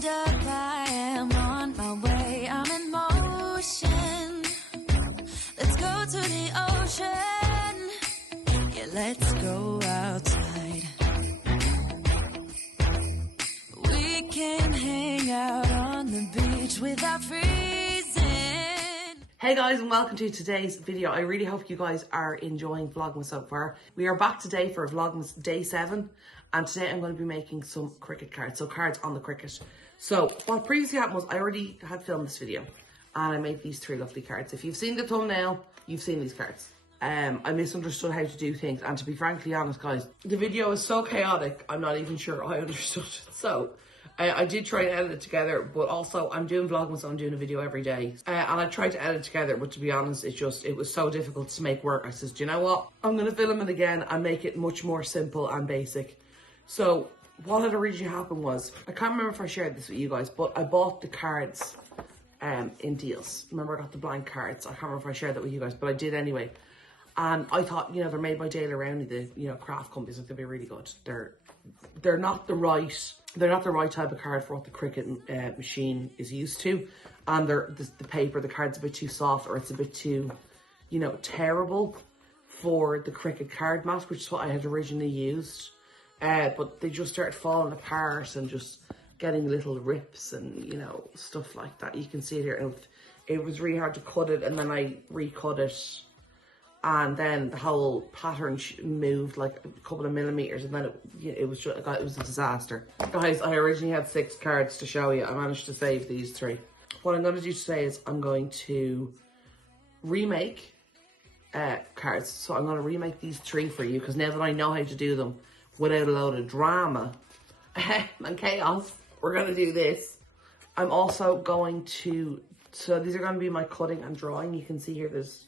hold up, I am on my way, I'm in motion. Let's go to the ocean. Yeah, let's go outside. We can hang out on the beach without freezing. Hey guys, and welcome to today's video. I really hope you guys are enjoying Vlogmas so far. We are back today for Vlogmas day 7, and today I'm going to be making some Cricut cards, so cards on the Cricut. So what previously happened was I already had filmed this video and I made these 3 lovely cards. If you've seen the thumbnail, you've seen these cards. I misunderstood how to do things, and to be frankly honest guys, the video is so chaotic I'm not even sure I understood it. So I did try to edit it together, but also I'm doing Vlogmas, so I'm doing a video every day. And I tried to edit it together, but to be honest, it was so difficult to make work. I said, do you know what? I'm going to film it again and make it much more simple and basic. So what had originally happened was, I can't remember if I shared this with you guys, but I bought the cards in deals. Remember, I got the blank cards. I can't remember if I shared that with you guys, but I did anyway. And I thought, you know, they're made by Dale Rowney, the craft companies, like they'll be really good. They're not the right type of card for what the Cricut machine is used to, and the paper, the card's a bit too soft, or it's a bit too, you know, terrible for the Cricut card mat, which is what I had originally used. But they just started falling apart and just getting little rips and, you know, stuff like that. You can see it here, and it was really hard to cut it, and then I recut it. And then the whole pattern moved like a couple of millimeters, and then it was a disaster. Guys, I originally had 6 cards to show you. I managed to save these 3. What I'm going to do today is I'm going to remake cards. So I'm going to remake these 3 for you, because now that I know how to do them without a load of drama and chaos, we're going to do this. I'm also going to, so these are going to be my cutting and drawing. You can see here there's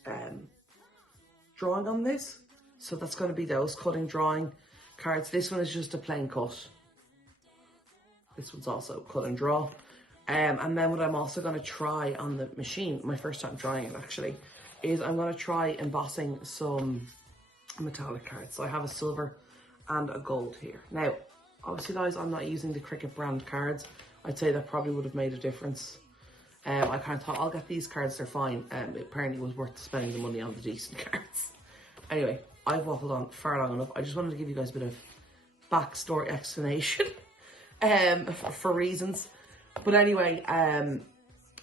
drawing on this, so that's going to be those cutting drawing cards. This one is just a plain cut. This one's also cut and draw. And then what I'm also going to try on the machine, my first time trying it actually, is I'm going to try embossing some metallic cards. So I have a silver and a gold here. Now obviously guys, I'm not using the Cricut brand cards. I'd say that probably would have made a difference. I kind of thought, I'll get these cards, they're fine. Apparently it was worth spending the money on the decent cards. Anyway, I've waffled on far long enough. I just wanted to give you guys a bit of backstory explanation for reasons. But anyway,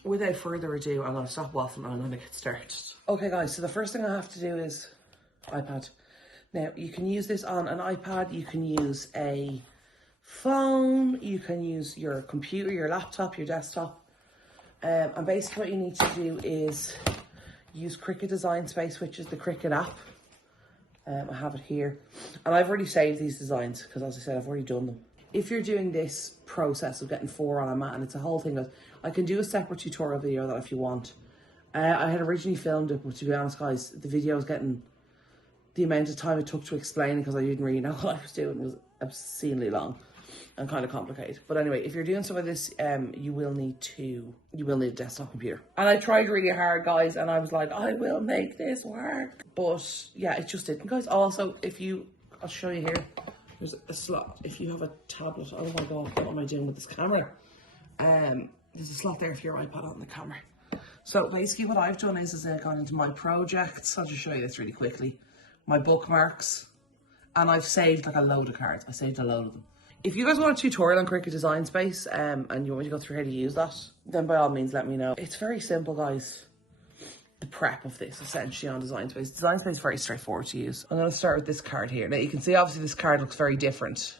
without further ado, I'm going to stop waffling and I'm going to get started. Okay guys, so the first thing I have to do is iPad. Now, you can use this on an iPad, you can use a phone, you can use your computer, your laptop, your desktop. And basically what you need to do is use Cricut Design Space, which is the Cricut app. I have it here, and I've already saved these designs because, as I said, I've already done them. If you're doing this process of getting 4 on a mat, and it's a whole thing, that I can do a separate tutorial video that if you want. I had originally filmed it, but to be honest guys, the video was getting, the amount of time it took to explain it, because I didn't really know what I was doing, was obscenely long and kind of complicated. But anyway, if you're doing some of this, you will need a desktop computer. And I tried really hard guys, and I was like, I will make this work, but yeah, it just didn't guys. Also, I'll show you here, there's a slot. If you have a tablet, oh my god, what am I doing with this camera? There's a slot there for your iPad on the camera. So basically what I've done is I've gone into my projects. I'll just show you this really quickly. My bookmarks, and I've saved like a load of cards. I saved a load of them. If you guys want a tutorial on Cricut Design Space, and you want me to go through how to use that, then by all means let me know. It's very simple guys, the prep of this essentially on Design Space. Design Space is very straightforward to use. I'm going to start with this card here. Now you can see obviously this card looks very different.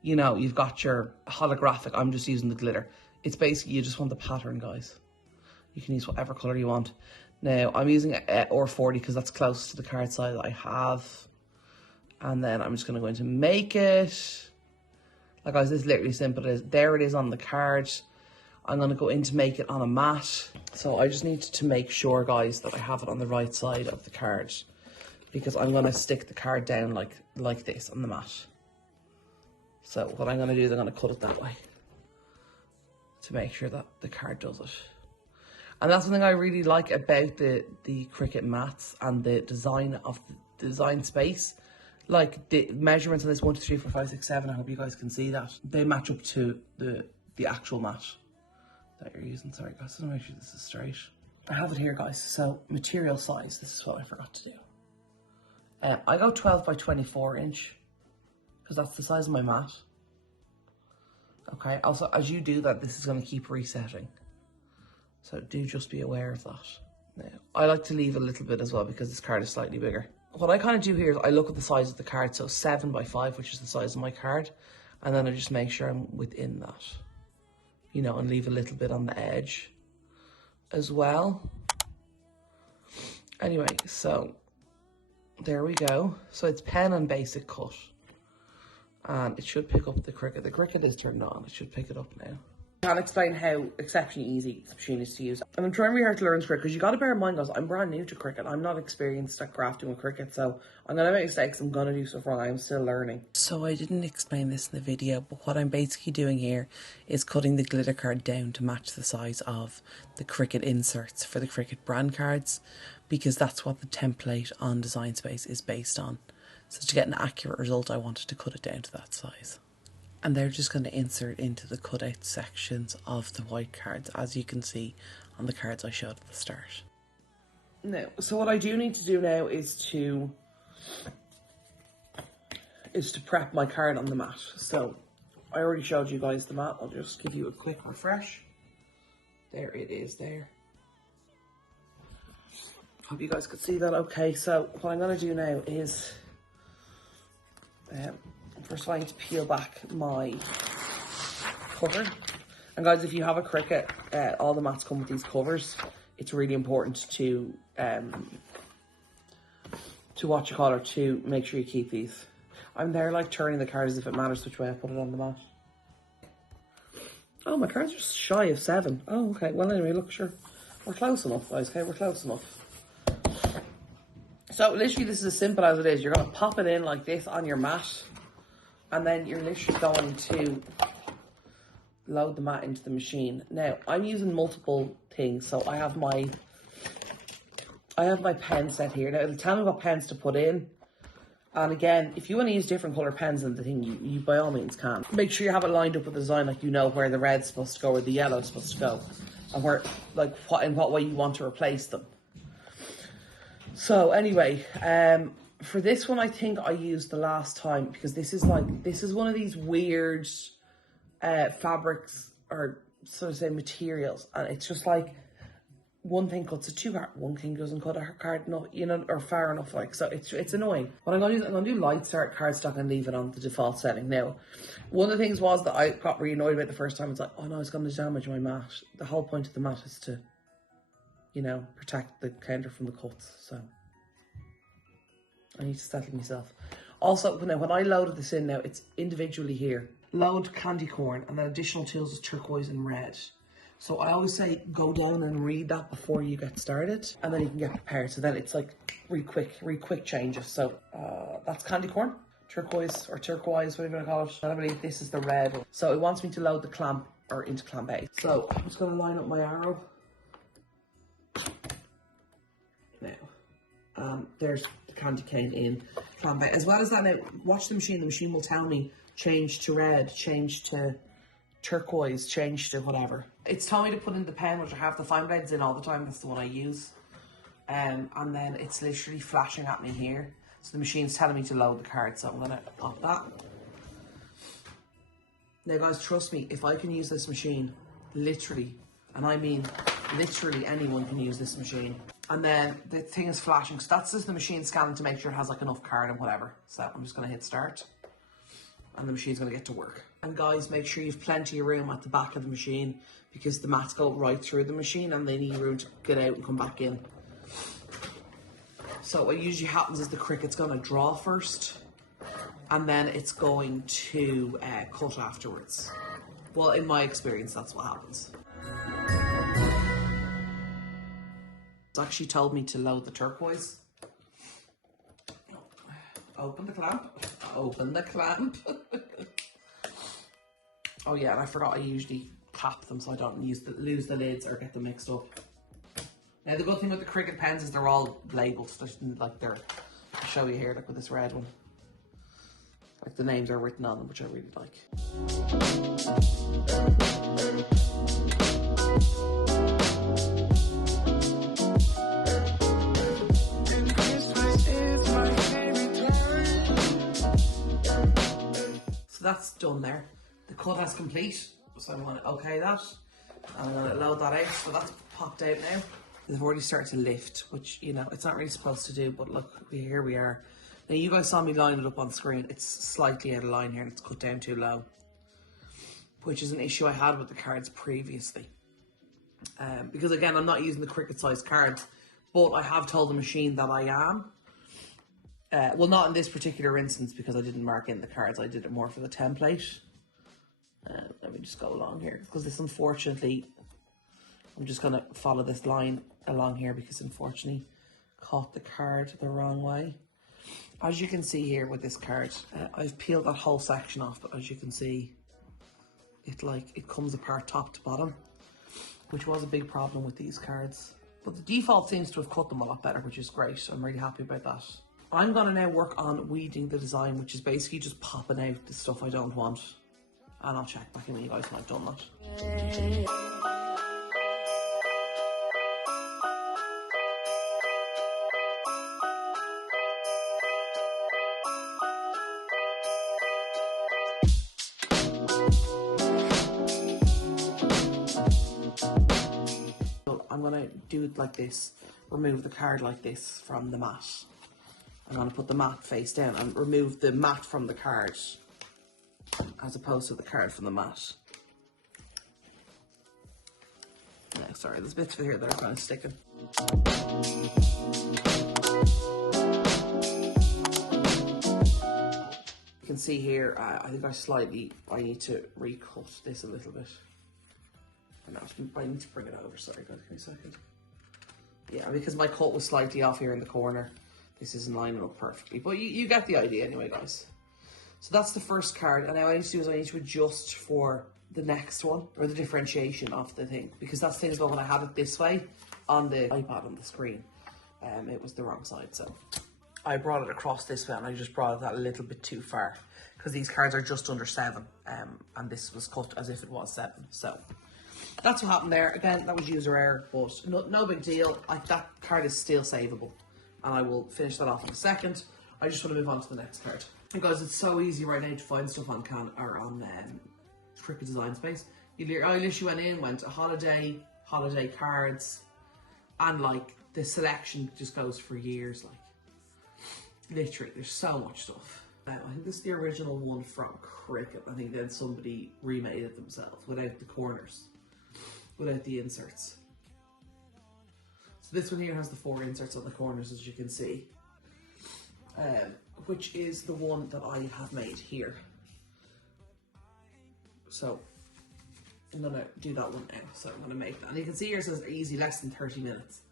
You know, you've got your holographic, I'm just using the glitter. It's basically, you just want the pattern guys. You can use whatever colour you want. Now I'm using R40 because that's close to the card size I have. And then I'm just going to go into make it. Like guys, this is literally simple. There it is on the card. I'm going to go in to make it on a mat. So I just need to make sure guys that I have it on the right side of the card, because I'm going to stick the card down like this on the mat. So what I'm going to do is I'm going to cut it that way to make sure that the card does it. And that's something I really like about the Cricut mats and the design of the Design Space. Like the measurements on this 1, 2, 3, 4, 5, 6, 7, I hope you guys can see that. They match up to the the actual mat that you're using. Sorry guys, I want to make sure this is straight. I have it here guys, so material size, this is what I forgot to do. I go 12 by 24 inch, because that's the size of my mat. Okay, also as you do that, this is going to keep resetting. So do just be aware of that. Now, I like to leave a little bit as well because this card is slightly bigger. What I kind of do here is I look at the size of the card, so 7 by 5, which is the size of my card, and then I just make sure I'm within that, you know, and leave a little bit on the edge as well. Anyway, so there we go. So it's pen and basic cut, and it should pick up the Cricut. The Cricut is turned on, it should pick it up now. I can't explain how exceptionally easy this machine is to use. And I'm trying really hard to learn Cricut, because you got to bear in mind, guys, I'm brand new to Cricut. I'm not experienced at crafting with Cricut, so I'm going to make mistakes. I'm going to do stuff wrong. I'm still learning. So I didn't explain this in the video, but what I'm basically doing here is cutting the glitter card down to match the size of the Cricut inserts for the Cricut brand cards, because that's what the template on Design Space is based on. So to get an accurate result, I wanted to cut it down to that size. And they're just going to insert into the cutout sections of the white cards, as you can see on the cards I showed at the start. Now, so what I do need to do now is to prep my card on the mat. So I already showed you guys the mat. I'll just give you a quick refresh. There it is there. Hope you guys could see that okay. So what I'm going to do now is first I need to peel back my cover. And guys, if you have a Cricut, all the mats come with these covers. It's really important to to make sure you keep these. I'm there like turning the card as if it matters which way I put it on the mat. Oh, my card's just shy of 7. Oh, okay. Well, anyway, look, sure. We're close enough, guys, okay? We're close enough. So, literally, this is as simple as it is. You're going to pop it in like this on your mat. And then you're literally going to load the mat into the machine. Now, I'm using multiple things. So I have my pen set here. Now, it'll tell me what pens to put in. And again, if you want to use different colour pens than the thing, you by all means can. Make sure you have it lined up with the design, like you know where the red's supposed to go or the yellow's supposed to go. And where, like, in what way you want to replace them. So anyway, for this one, I think I used the last time, because this is one of these weird fabrics, or so to say materials, and it's just like one thing cuts a 2 card, one thing doesn't cut a card enough, you know, or far enough, like, so it's annoying. What I'm going to do light start cardstock and leave it on the default setting. Now, one of the things was that I got really annoyed about the first time. It's like, oh no, it's going to damage my mat. The whole point of the mat is to, you know, protect the counter from the cuts, so I need to settle myself. Also, now when I loaded this in now, it's individually here. Load candy corn, and then additional tools is turquoise and red. So I always say go down and read that before you get started, and then you can get prepared. So then it's like really quick changes. So that's candy corn, turquoise, whatever you want to call it. And I believe this is the red. So it wants me to load the clamp, or into clamp A. So I'm just going to line up my arrow. Now, there's the candy cane in clamp A. As well as that, now watch the machine. The machine will tell me change to red, change to turquoise, change to whatever. It's telling me to put in the pen, which I have the fine blades in all the time. That's the one I use. And then it's literally flashing at me here. So the machine's telling me to load the card. So I'm going to pop that. Now guys, trust me, if I can use this machine, literally, and I mean literally anyone can use this machine. And then the thing is flashing. So that's just the machine scanning to make sure it has like enough card and whatever. So I'm just going to hit start. And the machine's going to get to work. And guys, make sure you've plenty of room at the back of the machine, because the mats go right through the machine and they need room to get out and come back in. So what usually happens is the Cricut's going to draw first, and then it's going to cut afterwards. Well, in my experience, that's what happens. It's actually told me to load the turquoise. Open the clamp. Open the clamp. Oh yeah, and I forgot I usually cap them so I don't lose the lids or get them mixed up. Now the good thing with the Cricut pens is they're all labelled. Like I'll show you here, like with this red one. Like the names are written on them, which I really like. that's done there. The cut has complete, so I'm going to okay that. And I'm going to load that out, so that's popped out now. They've already started to lift, which, you know, it's not really supposed to do, but look, here we are. Now, you guys saw me line it up on screen. It's slightly out of line here and it's cut down too low, which is an issue I had with the cards previously. Because again, I'm not using the Cricut size cards, but I have told the machine that I am. Well, not in this particular instance because I didn't mark in the cards. I did it more for the template. Let me just go along here because this, unfortunately, I'm just going to follow this line along here because unfortunately caught the card the wrong way. As you can see here with this card, I've peeled that whole section off, but as you can see, it comes apart top to bottom, which was a big problem with these cards. But the default seems to have cut them a lot better, which is great. I'm really happy about that. I'm going to now work on weeding the design, which is basically just popping out the stuff I don't want. And I'll check back in with you guys when I've done that. I'm going to do it like this, remove the card like this from the mat. I'm going to put the mat face down and remove the mat from the card as opposed to the card from the mat. No, sorry, there's bits here that are kind of sticking. You can see here, I think I need to recut this a little bit. I need to bring it over, sorry guys, give me a second. Yeah, because my cut was slightly off here in the corner. This isn't lining up perfectly, but you get the idea anyway, guys. So that's the first card, and now what I need to do is I need to adjust for the next one, or the differentiation of the thing, because that's the thing as well, when I had it this way on the iPad on the screen, it was the wrong side, so I brought it across this way, and I just brought it that a little bit too far, because these cards are just under 7, and this was cut as if it was 7, so that's what happened there. Again, that was user error, but no big deal. That card is still savable, and I will finish that off in a second. I just want to move on to the next card. And guys, it's so easy right now to find stuff on Cricut Design Space. I literally went in, went to holiday cards, and like the selection just goes for years. Like literally, there's so much stuff. I think this is the original one from Cricut. I think then somebody remade it themselves without the corners, without the inserts. So this one here has the 4 inserts on the corners, as you can see, which is the one that I have made here. So I'm gonna do that one now. So I'm gonna make that, and you can see here it says easy, less than 30 minutes.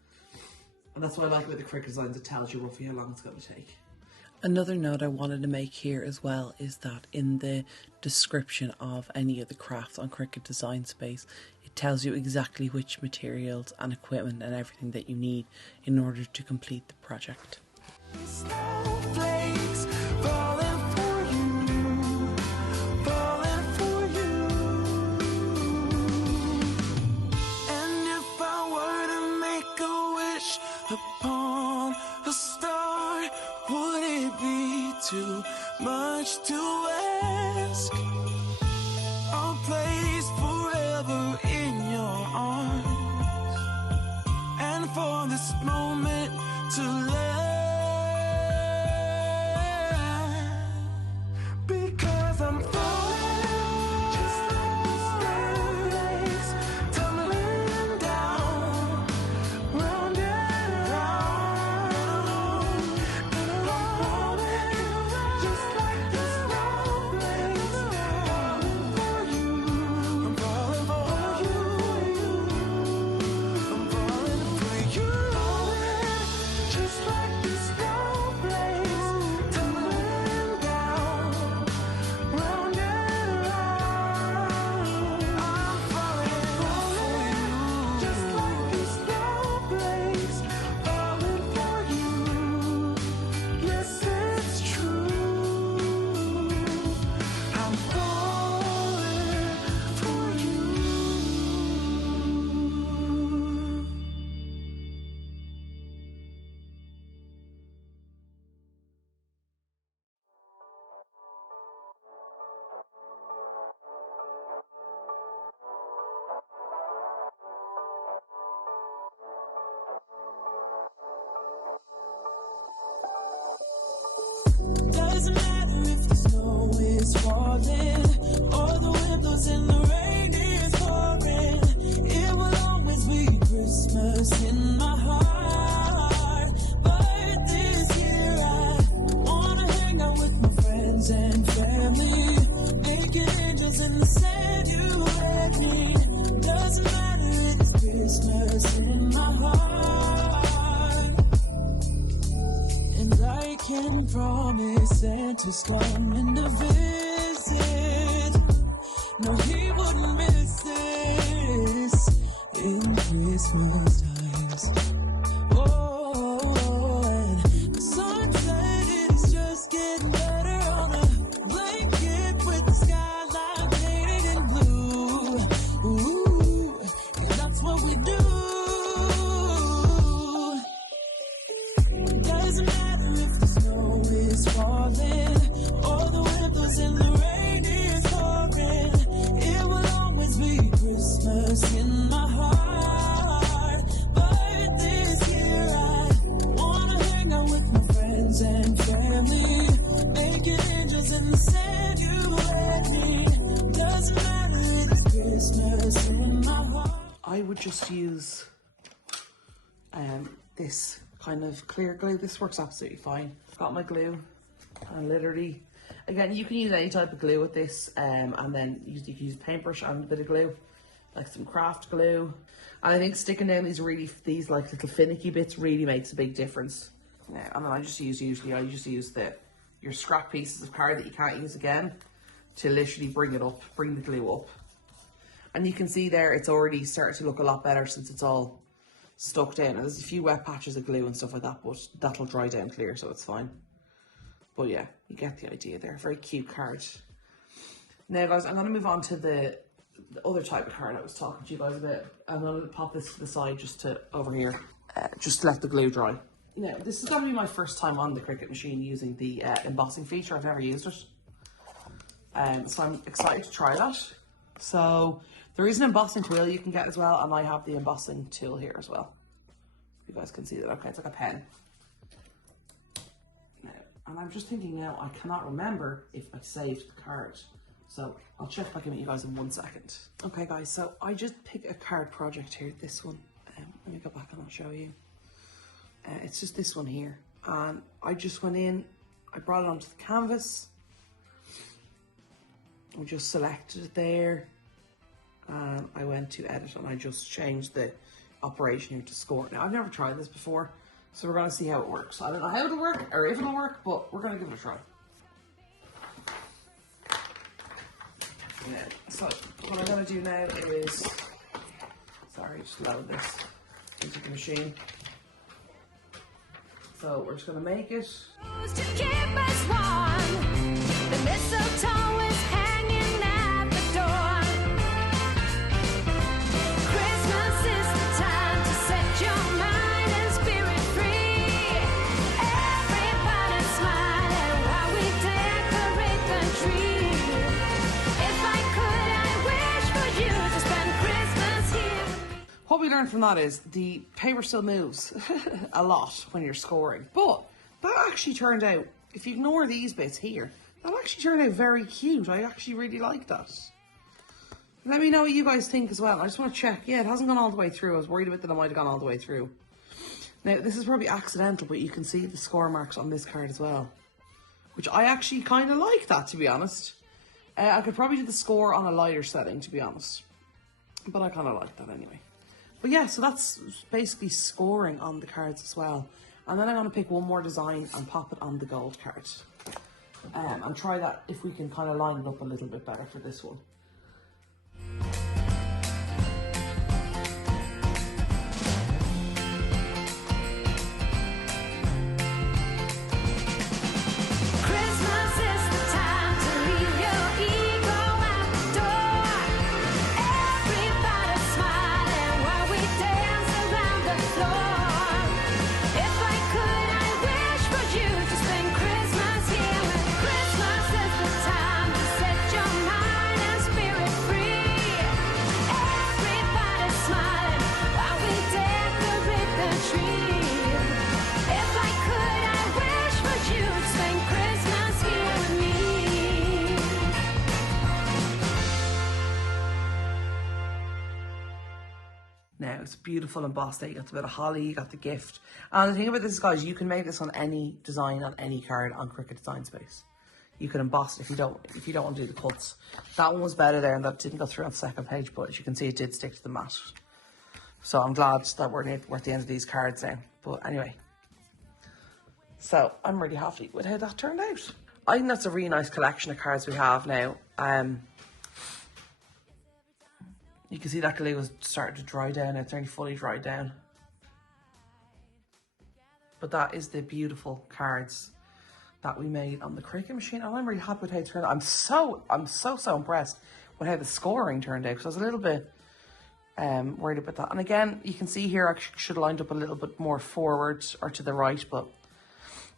And that's what I like about the Cricut designs, it tells you roughly how long it's gonna take. Another note I wanted to make here as well is that in the description of any of the crafts on Cricut Design Space, it tells you exactly which materials and equipment and everything that you need in order to complete the project. Snowflakes falling for you, falling for you. And if I were to make a wish upon a star, would it be too much to ask? I'll place forever in your arms, and for this moment to last. Doesn't matter if the snow is falling or the wind blows and the rain is pouring. It will always be Christmas in my heart. But this year I wanna hang out with my friends and family, making angels in the sand, you and me. Doesn't matter, it's Christmas in my heart. And I can promise Santa's coming to visit. No, he wouldn't miss this in Christmas times. Oh, and the sunset is just getting better on a blanket with the skyline painted in blue. Ooh, and that's what we do. It doesn't matter if the snow is falling or the wind blows and the rain is pouring. It will always be Christmas in my heart. But this year I wanna hang out with my friends and family, making angels in the sand, you and me. Doesn't matter, it's Christmas in my heart. I would just use this kind of clear glue. This works absolutely fine. Got my glue, and literally, again, you can use any type of glue with this, and then you can use a paintbrush and a bit of glue, like some craft glue. And I think sticking down these like little finicky bits really makes a big difference. Now, and then I just use your scrap pieces of card that you can't use again to literally bring the glue up. And you can see there, it's already started to look a lot better since it's all stuck down. And there's a few wet patches of glue and stuff like that, but that'll dry down clear, so it's fine. But yeah, you get the idea there. Very cute card. Now guys, I'm going to move on to the other type of card I was talking to you guys about. I'm going to pop this to the side just to over here, just to let the glue dry. Now, this is going to be my first time on the Cricut machine using the embossing feature. I've never used it. So I'm excited to try that. So there is an embossing tool you can get as well, and I have the embossing tool here as well. You guys can see that. Okay, it's like a pen. Now, and I'm just thinking now, I cannot remember if I saved the card. So I'll check back in with you guys in 1 second. Okay guys, so I just picked a card project here, this one. Let me go back and I'll show you. It's just this one here. And I just went in, I brought it onto the canvas. I just selected it there. And I went to edit and I just changed the operation here to score. Now I've never tried this before, so we're gonna see how it works. I don't know how it'll work or if it'll work, but we're gonna give it a try. Yeah, so what I'm going to do now is, sorry, just load this into the machine. So we're just going to make it. To keep us warm, the mistletoe is hanging at the door. Christmas is the time to set your mind and spirit free. Everybody smiling while we decorate the tree. What we learned from that is the paper still moves a lot when you're scoring, but that actually turned out, if you ignore these bits here, that actually turned out very cute. I actually really like that. Let me know what you guys think as well. I just want to check. Yeah, it hasn't gone all the way through. I was worried a bit that it might have gone all the way through. Now, this is probably accidental, but you can see the score marks on this card as well, which I actually kind of like that, to be honest. I could probably do the score on a lighter setting, to be honest, but I kind of like that anyway. But yeah, so that's basically scoring on the cards as well. And then I'm going to pick one more design and pop it on the gold card. And try that if we can kind of line it up a little bit better for this one. Christmas is the time to set your mind and Now it's beautiful embossed out. You got the bit of holly, you got the gift. And the thing about this, guys, you can make this on any design on any card on Cricut Design Space. You can emboss it if you don't want to do the cuts. That one was better there, and that didn't go through on the second page, but as you can see, it did stick to the mat. So I'm glad that we're at the end of these cards now. But anyway, so I'm really happy with how that turned out. I think that's a really nice collection of cards we have now. You can see that glue is starting to dry down. It's nearly fully dried down. But that is the beautiful cards that we made on the Cricut machine. And I'm really happy with how it turned out. I'm so impressed with how the scoring turned out, because I was a little bit worried about that. And again, you can see here I should have lined up a little bit more forward or to the right, but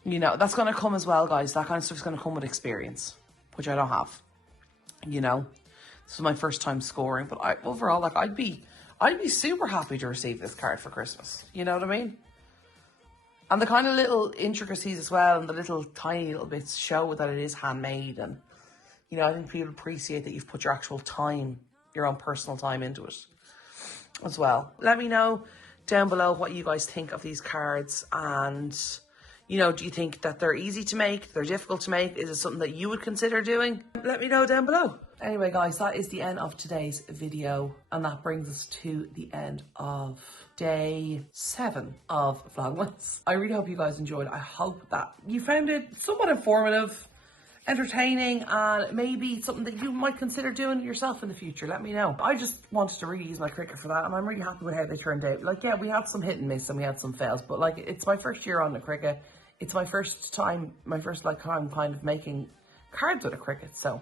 you know, that's going to come as well, guys. That kind of stuff's going to come with experience, which I don't have, you know. This is my first time scoring, but overall, like, I'd be super happy to receive this card for Christmas. You know what I mean? And the kind of little intricacies as well, and the little tiny little bits show that it is handmade. And, you know, I think people appreciate that you've put your actual time, your own personal time into it as well. Let me know down below what you guys think of these cards. And, you know, do you think that they're easy to make? They're difficult to make? Is it something that you would consider doing? Let me know down below. Anyway, guys, that is the end of today's video. And that brings us to the end of day 7 of Vlogmas. I really hope you guys enjoyed. I hope that you found it somewhat informative, entertaining, and maybe something that you might consider doing yourself in the future. Let me know. I just wanted to really use my Cricut for that, and I'm really happy with how they turned out. Like, yeah, we had some hit and miss and we had some fails, but like, it's my first year on the Cricut. It's my first time kind of making cards with a Cricut. So,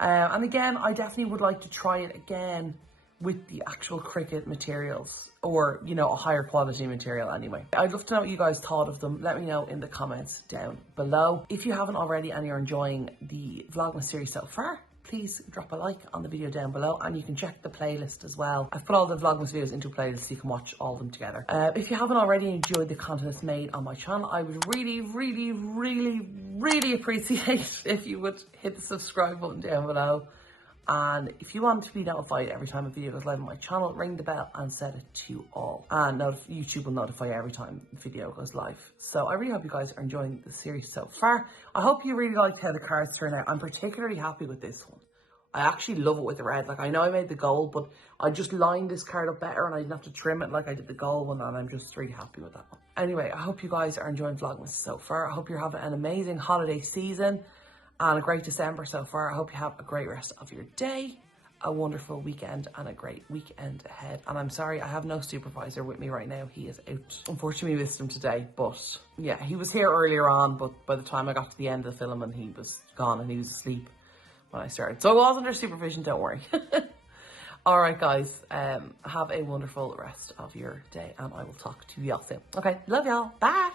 and again, I definitely would like to try it again with the actual Cricut materials, or, you know, a higher quality material anyway. I'd love to know what you guys thought of them. Let me know in the comments down below. If you haven't already and you're enjoying the Vlogmas series so far, please drop a like on the video down below, and you can check the playlist as well. I've put all the Vlogmas videos into a playlist so you can watch all of them together. If you haven't already enjoyed the content that's made on my channel, I would really appreciate if you would hit the subscribe button down below. And if you want to be notified every time a video goes live on my channel, ring the bell and set it to all. And YouTube will notify you every time a video goes live. So I really hope you guys are enjoying the series so far. I hope you really liked how the cards turn out. I'm particularly happy with this one. I actually love it with the red. Like, I know I made the gold, but I just lined this card up better and I didn't have to trim it like I did the gold one, and I'm just really happy with that one. Anyway, I hope you guys are enjoying Vlogmas so far. I hope you're having an amazing holiday season and a great December so far. I hope you have a great rest of your day, a wonderful weekend, and a great weekend ahead. And I'm sorry, I have no supervisor with me right now. He is out. Unfortunately, we missed him today, but yeah, he was here earlier on, but by the time I got to the end of the film, and he was gone and he was asleep when I started. So I was under supervision, don't worry. All right, guys, have a wonderful rest of your day, and I will talk to y'all soon. Okay, love y'all. Bye.